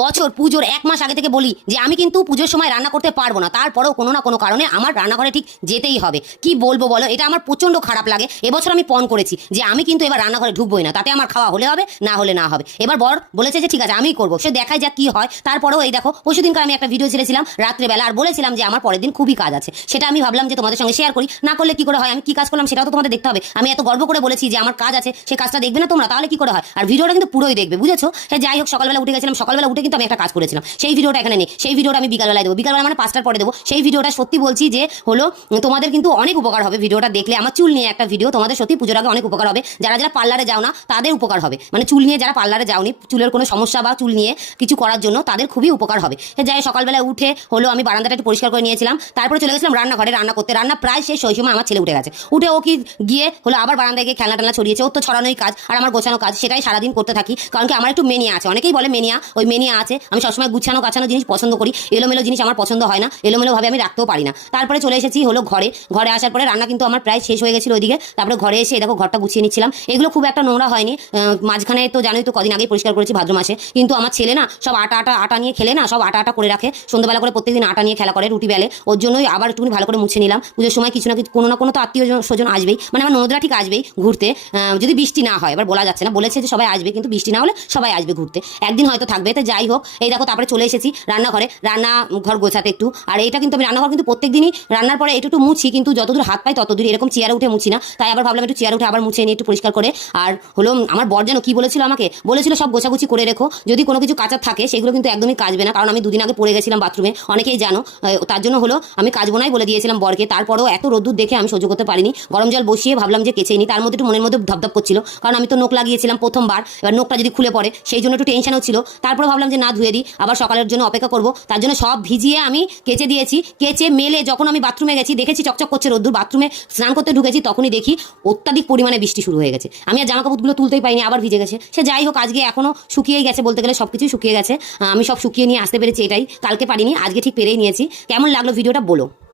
বছর পুজোর 1 মাস আগে থেকে বলি যে আমি কিন্তু পুজোর সময় রান্না করতে পারবো না, তারপরেও কোনো না কোনো কারণে আমার রান্নাঘরে ঠিক যেতেই হবে। কি বলবো বলো, এটা আমার প্রচন্ড খারাপ লাগে। এবছর আমি পণ করেছি যে আমি কিন্তু এবার রান্নাঘরে ঢুকবোই না, তাতে আমার খাওয়া হলে হবে না হলে না হবে। এবার বর বলেছে যে ঠিক আছে আমিই করবো, সে দেখায় যাক কি হয়। তারপরেও এই দেখো পরশুদিনকার আমি একটা ভিডিও ছেড়েছিলাম রাত্রেবেলা, আর বলেছিলাম যে আমার পরের দিন খুবই কাজ আছে, সেটা আমি ভাবলাম যে তোমাদের সঙ্গে শেয়ার করি। না করলে কি করে হয়, আমি কি কাজ করলাম সেটাও তো তোমাদের দেখতে হবে। আমি এত গর্ব করে বলেছি যে আমার কাজ আছে, সেই কাজটা দেখবে না তোমরা, তাহলে কি করে হয়? আর ভিডিওটা কিন্তু পুরোই দেখবে, বুঝেছো? হ্যাঁ, যাই হোক, সকালবেলা উঠে গেছিলাম, সকালবেলা উঠে কিন্তু আমি একটা কাজ করেছিলাম, সেই ভিডিওটা এখানে নেই। সেই ভিডিওটা আমি বিকালবেলায় দেবো, বিকালবেলা মানে 5টার পরে দেবো। সেই ভিডিওটা সত্যি বলছি যে হলো তোমাদের কিন্তু অনেক উপকার হবে ভিডিওটা দেখলে। আমার চুল নিয়ে একটা ভিডিও, তোমাদের সত্যি পুজোর আগে অনেক উপকার হবে। যারা যারা পার্লারে যাও না তাদের উপকার হবে, মানে চুল নিয়ে যারা পার্লারে যাওনি, চুলের কোনো সমস্যা বা চুল নিয়ে কিছু করার জন্য তাদের খুবই উপকার হবে। যাই সকালবেলা উঠে হলো আমি বারান্দাটা একটু পরিষ্কার করে নিয়েছিলাম, তারপরে চলে গেছিলাম রান্নাঘরে রান্না করতে। রান্না প্রায় শেষ, ওই সময় আমার ছেলে উঠে গেছে। উঠে ও কি গিয়ে হলো আবার বারান্দায় গিয়ে খেলনা টেলনা ছড়িয়েছে। ওর তো ছড়ানোই কাজ আর আমার গোছানো কাজ, সেটাই সারাদিন করতে থাকি। কারণ কি আমার একটু মেনিয়া আছে, অনেকেই বলে মেনিয়া, ওই মেনিয়া আছে। আমি সবসময় গুছানো গাছানো জিনিস পছন্দ করি, এলোমেলো জিনিস আমার পছন্দ হয় না, এলোমেলো ভাবে আমি রাখতেও পারি না। তারপরে চলে এসেছি হলো ঘরে আসার পরে রান্না কিন্তু আমার প্রায় শেষ হয়ে গেছিল ওইদিকে। তারপরে ঘরে এসে দেখো ঘরটা গুছিয়ে নিচ্ছিলাম। এগুলো খুব একটা নোংরা হয়নি, মাঝখানে তো জানোই তো কদিন আগে পরিষ্কার করেছি ভাদ্র মাসে। কিন্তু আমার ছেলে না সব আটা নিয়ে খেলে না, সব আটা করে রাখে, সন্ধ্যাবেলা করে প্রত্যেকদিন আটা নিয়ে খেলা করে, রুটি বেলে। ওর জন্যই আবার একটু ভালো করে মুছে নিলাম। পুজোর সময় কিছু না কিছু কোনো না কোনো তো আত্মীয় স্বজন আসবেই, মানে আমার ননদরা ঠিক আসবেই ঘুরতে, যদি বৃষ্টি না হয়। এবার বলা যাচ্ছে না, বলেছে যে সবাই আসবে, কিন্তু বৃষ্টি না হলে সবাই আসবে ঘুরতে, একদিন হয়তো থাকবে। তো যাই হোক, এই দেখো তারপরে চলে এসেছি রান্নাঘরে, রান্নাঘর গোছাতে একটু। আর এটা কিন্তু আমি রান্নাঘর কিন্তু প্রত্যেকদিনই রান্নার পরে একটু মুছি, কিন্তু যতদূর হাত পাই ততদূর, এরকম চেয়ারে উঠে মুছি না। তাই আবার ভাবলাম একটু চেয়ারে উঠে আবার মুছে নিয়ে একটু পরিষ্কার করে। আর হলো আমার বর যেন কি বলেছিল, আমাকে বলেছিল সব গোছাগুছি করে রেখো, যদি কোনো কিছু কাঁচা থাকে সেগুলো কিন্তু একদমই কাচবে না। কারণ আমি দুদিন আগে পড়ে গেছিলাম বাথরুমে, অনেকেই জানো, তার জন্য হলো আমি কাচবো নাই বলে দিয়েছিলাম বরকে। তারপরেও এত রোদ্দুর দেখে আমি সহ্য করতে পারিনি, গরম জল বসিয়ে ভাবলাম যে কেচেই নি। তার মধ্যে একটু মনের মধ্যে ধপধপ করছিল, কারণ আমি তো নোক লাগিয়েছিলাম প্রথমবার, এবার নোকটা যদি খুলে পড়ে সেই জন্য একটু টেনশনও ছিল। তারপরে ভাবলাম যে না, ধুয়ে দিই, আবার সকালের জন্য অপেক্ষা করবো। তার জন্য সব ভিজিয়ে আমি কেচে দিয়েছি। কেচে মেলে যখন আমি বাথরুমে গেছি দেখেছি চকচক করছে রোদ্দুর, বাথরুমে স্নান করতে ঢুকেছি তখনই দেখি অত্যাধিক পরিমাণে বৃষ্টি শুরু হয়ে গেছে। আমি আর জামা কাপড়গুলো তুলতেই পাইনি, আবার ভিজে গেছে। সে যাই হোক, আজকে এখনো শুকিয়েই গেছে, বলতে গেলে সবকিছুই শুকিয়ে গেছে। আমি সব শুকিয়ে নিয়ে আসতে পেরেছি, এটাই। কালকে পারিনি, আজকে ঠিক পেরেই নিয়েছি। কেমন লাগলো ভিডিওটা বলো।